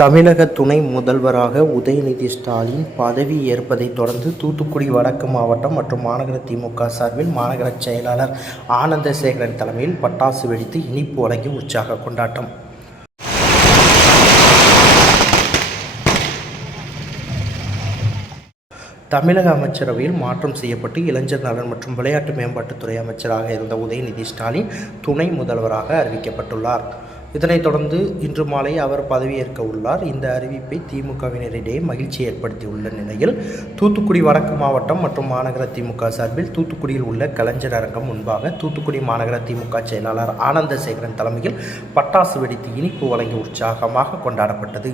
தமிழக துணை முதல்வராக உதயநிதி ஸ்டாலின் பதவி ஏற்பதைத் தொடர்ந்து தூத்துக்குடி வடக்கு மாவட்டம் மற்றும் மாநகர திமுக சார்பில் மாநகர செயலாளர் ஆனந்தசேகரன் தலைமையில் பட்டாசு வெடித்து இனிப்பு வழங்கி உற்சாக கொண்டாட்டம். தமிழக அமைச்சரவையில் மாற்றம் செய்யப்பட்டு இளைஞர் நலன் மற்றும் விளையாட்டு மேம்பாட்டுத்துறை அமைச்சராக இருந்த உதயநிதி ஸ்டாலின் துணை முதல்வராக அறிவிக்கப்பட்டுள்ளார். இதனைத் தொடர்ந்து இன்று மாலை அவர் பதவியேற்க உள்ளார். இந்த அறிவிப்பை திமுகவினரிடையே மகிழ்ச்சி ஏற்படுத்தியுள்ள நிலையில் தூத்துக்குடி வடக்கு மாவட்டம் மற்றும் மாநகர திமுக சார்பில் தூத்துக்குடியில் உள்ள கலைஞர் அரங்கம் முன்பாக தூத்துக்குடி மாநகர திமுக செயலாளர் ஆனந்தசேகரன் தலைமையில் பட்டாசு வெடித்து இனிப்பு வழங்கி உற்சாகமாக கொண்டாடப்பட்டது.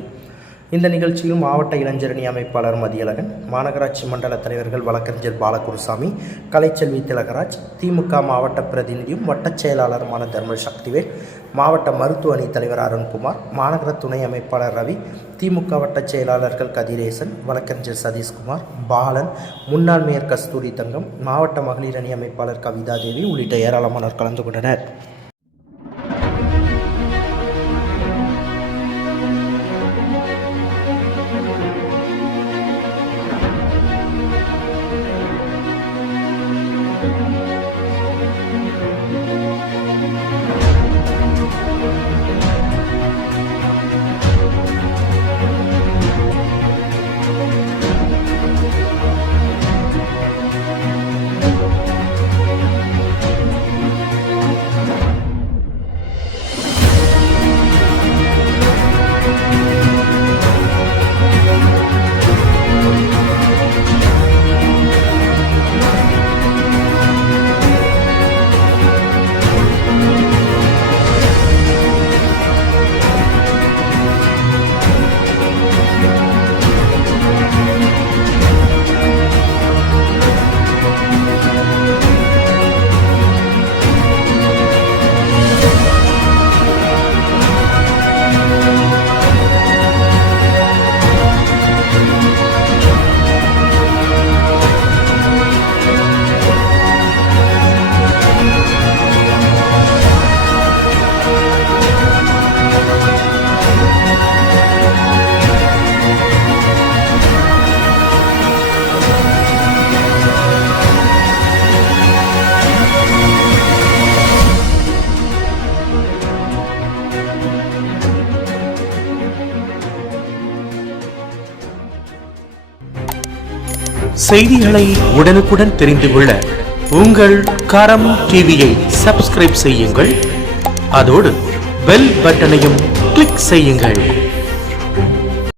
இந்த நிகழ்ச்சியில் மாவட்ட இளைஞரணி அமைப்பாளர் மதியழகன், மாநகராட்சி மண்டல தலைவர்கள் வழக்கறிஞர் பாலகுருசாமி, கலைச்செல்வி திலகராஜ், திமுக மாவட்ட பிரதிநிதியும் வட்டச் செயலாளருமான தர்மல் சக்திவேல், மாவட்ட மருத்துவ அணி தலைவர் அருண்குமார், மாநகர துணை அமைப்பாளர் ரவி, திமுக வட்டச் செயலாளர்கள் கதிரேசன், வழக்கறிஞர் சதீஷ்குமார், பாலன், முன்னாள் மேயர் கஸ்தூரி தங்கம், மாவட்ட மகளிர் அணி அமைப்பாளர் கவிதா தேவி உள்ளிட்ட ஏராளமானோர் கலந்து கொண்டனர். செய்திகளை உடனுக்குடன் தெரிந்து கொள்ள உங்கள் கரம் டிவியை சப்ஸ்கிரைப் செய்யுங்கள். அதோடு பெல் பட்டனையும் கிளிக் செய்யுங்கள்.